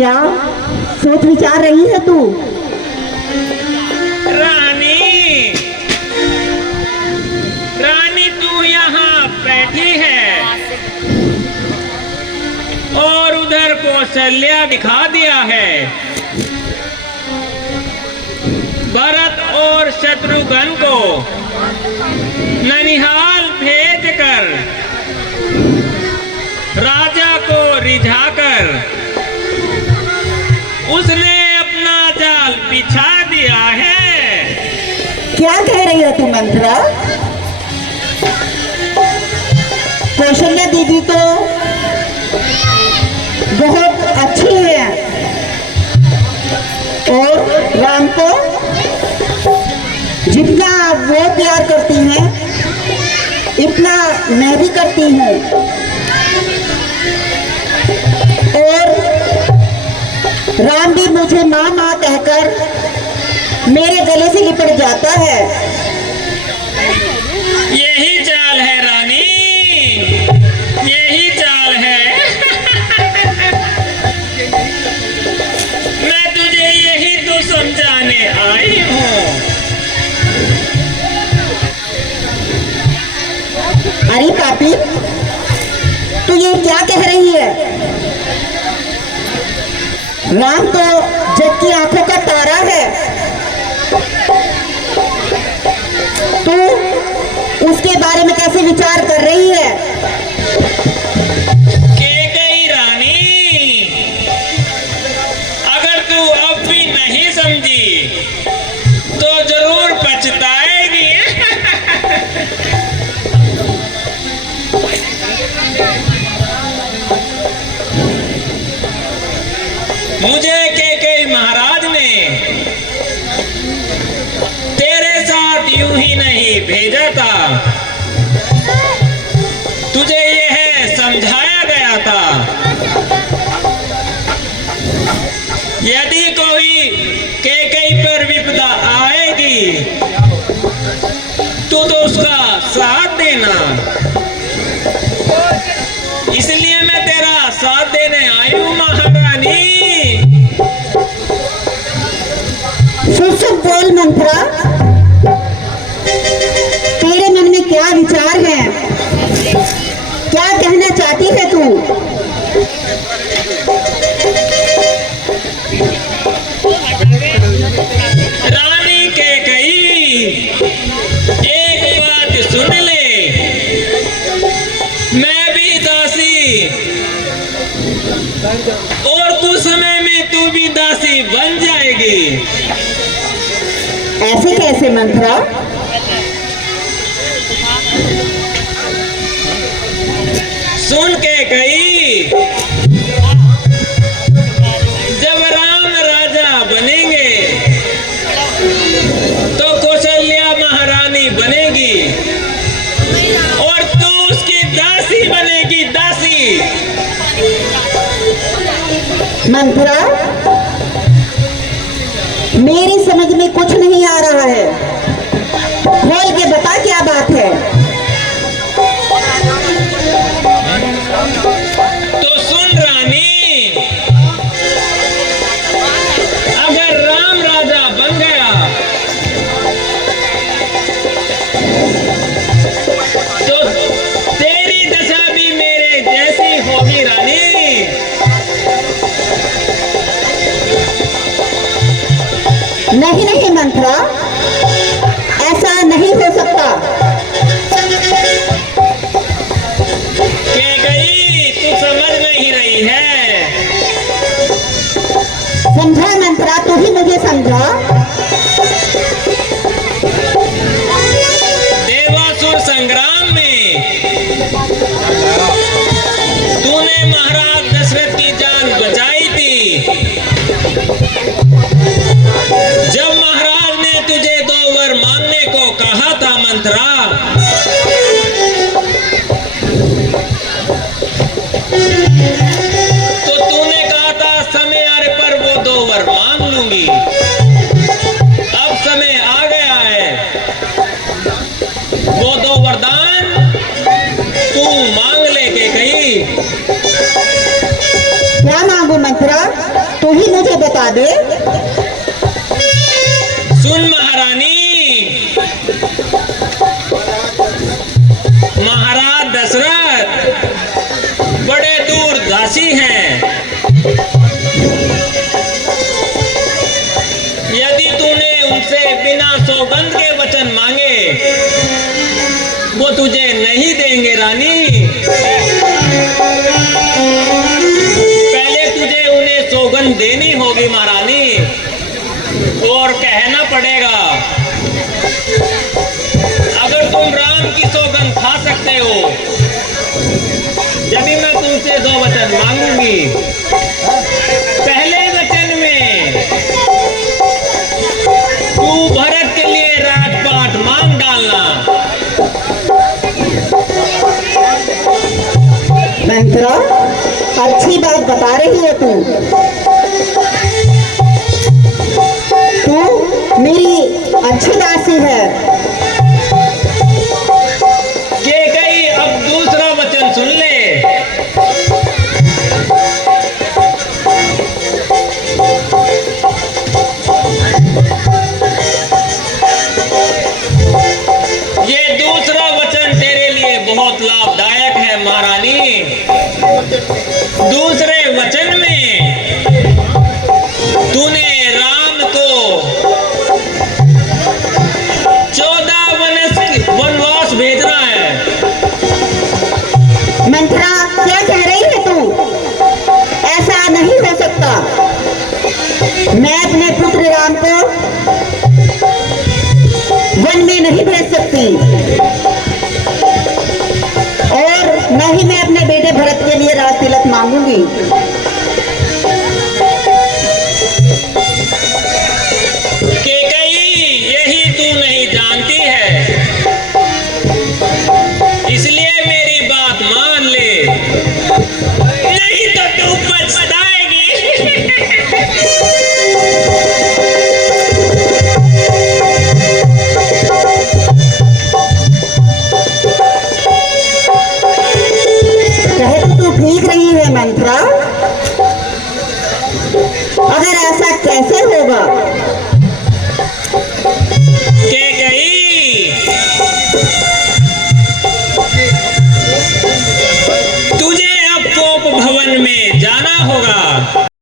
क्या सोच विचार रही है तू? रानी, रानी तू यहाँ बैठी है और उधर कौशल्या दिखा दिया है। भरत और शत्रुघ्न को ननिहाल भेजकर राजा को रिझाकर उसने अपना जाल बिछा दिया है। क्या कह रही है तू मंत्रा? कौशल्या दीदी तो बहुत अच्छी है और राम को जितना वो प्यार करती हैं इतना मैं भी करती हूँ। और राम भी मुझे माँ माँ कहकर मेरे गले से लिपट जाता है। यही चाल है रानी, यही चाल है। मैं तुझे यही तो समझाने आई हूँ। अरे पापी, तू ये क्या कह रही है? राम तो जग की आंखों का तारा है। तू उसके बारे में कैसे विचार कर रही है? कैकेयी रानी, अगर तू अब भी नहीं समझी तो जरूर पछताएगी। मुझे कैकेयी महाराज ने तेरे साथ यूं ही नहीं भेजा था, तुझे यह समझाया गया था यदि कोई कैकेयी पर विपदा आएगी तो उसका साथ देना। इसलिए मैं तेरा साथ देने आई हूँ महारानी। सुन बोल मंत्रा, तेरे मन में क्या विचार है? क्या कहना चाहती है तू? रानी कैकेयी, एक बात सुन ले, मैं भी दासी और कुछ समय में तू भी दासी बन जाएगी। ऐसे कैसे मंत्रा? सुन कैकेयी, जब राम राजा बनेंगे तो कौशल्या महारानी बनेगी और तू उसकी दासी बनेगी, दासी। मंत्रा, मेरी समझ में कुछ नहीं आ रहा है। खोल के बता क्या बात है। तो सुन रानी, अगर राम राजा बन गया तो तेरी दशा भी मेरे जैसी होगी रानी। नहीं नहीं मंत्रा, ऐसा नहीं हो सकता। कैकेयी, तू समझ नहीं रही है। समझा मंत्रा, तू ही मुझे समझा। देवासुर संग्राम में तूने महाराज दशरथ की जान बचाई थी। जब महाराज ने तुझे 2 वर मांगने को कहा था मंत्रा, तो तूने कहा था समय आने पर वो 2 वर मांग लूंगी। अब समय आ गया है, वो 2 वरदान तू मांग ले कैकेयी। क्या मांगू मंत्रा? बता दे। सुन महारानी, महाराज दशरथ बड़े दूरदर्शी हैं। यदि तूने उनसे बिना सौगंध के वचन मांगे वो तुझे नहीं देंगे रानी। पहले तुझे उन्हें सौगंध देनी होगी महारानी, और कहना पड़ेगा अगर तुम राम की सौगंध खा सकते हो, यदि मैं तुमसे 2 वचन मांगूंगी। पहले वचन में तू भरत के लिए राजपाट मांग डालना। मंत्रा, अच्छी बात बता रही है तू। तू मेरी अच्छी दासी है। ये गई, अब दूसरा वचन सुन ले। ये दूसरा वचन तेरे लिए बहुत लाभदायक है महारानी। दूसरे वचन में तूने राम को 14 वनवास भेजना है। मंत्रा, क्या कह रही है तू? ऐसा नहीं हो सकता। मैं अपने पुत्र राम को वन में नहीं भेज सकती, और न ही मैं अपने बेटे भरत के लिए राज तिलक मांगूंगी।